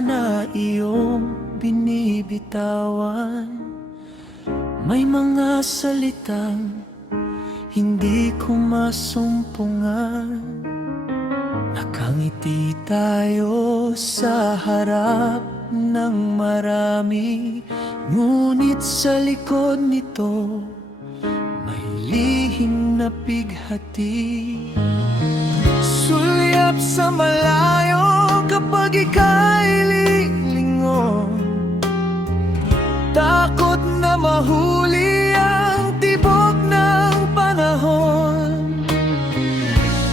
na iyong binibitawan. May mga salitang hindi ko masumpungan. Nakangiti tayo sa harap ng marami, ngunit sa likod nito may lihim na pighati. Sulyap sa malayo kapag ika'y lilingon, takot na mahuli ang tibok ng panahon.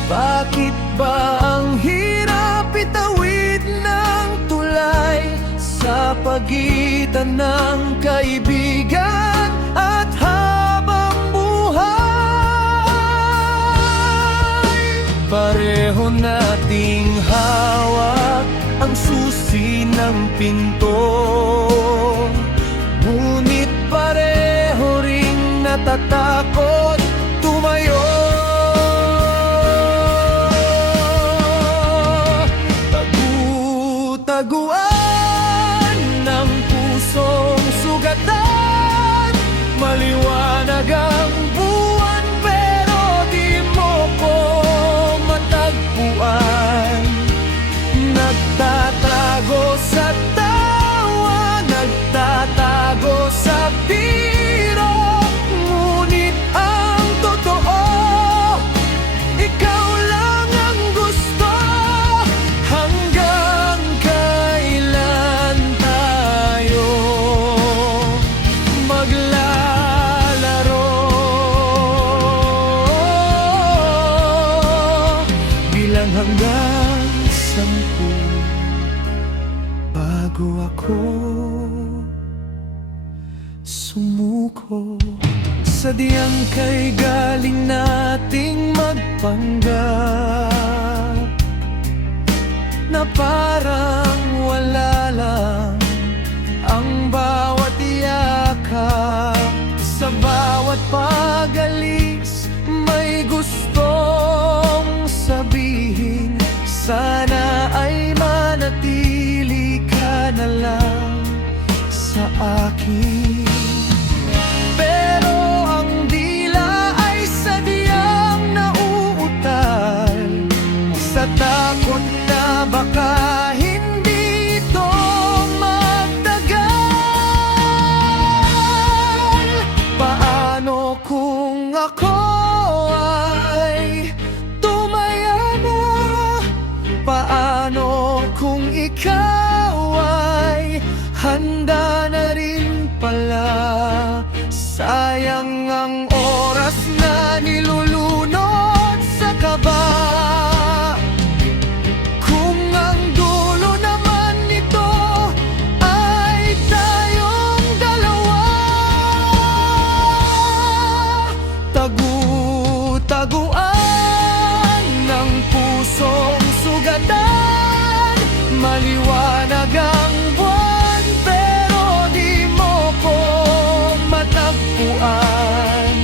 Bakit ba ang hirap itawid ng tulay sa pagitan ng kaibigan at habang buhay? Pareho nating hawak ang susi ng pinto, ngunit pareho ring natatakot tumayo. Taguan ng pusong sugatan, maliwanag ang buwan pero di mo ko matagpuan. Nagtatago sa tawa, nagtatago sa biro, ngunit ang totoo, ikaw lang ang gusto. Hanggang kailan tayo maglalaro? Bilang hanggang 10 bago ako sumuko. Sadyang kay galing nating magpanggap na parang wala lang ang bawat yakap. Sa bawat pag-alis may gustong sabihin, sana ay manatili ka na lang sa akin. Pero ang dila ay sadyang nauutal sa takot na baka hindi ito magtagal. Paano kung ako ay tumaya na? Paano kung ikaw ay handa na rin pala? Sayang ang oras na nilulunod sa kaba, kung ang dulo naman nito ay tayong dalawa. Tagu-taguan ng pusong sugatan, maliwanag ang buwan pero di mo ko matagpuan.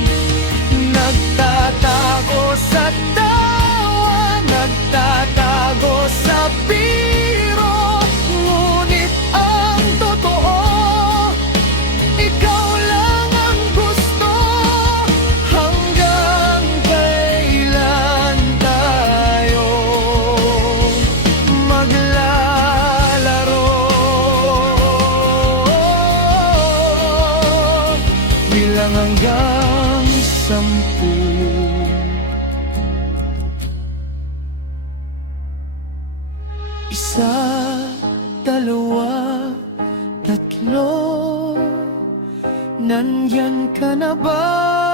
Nagtatago sa tawa, nagtatago sa biro, ngunit ang totoo, ikaw lang ang gusto. Hanggang kailan tayo maglalaro? Bilang hanggang 10. 1, 2, 3, nandyan ka na ba?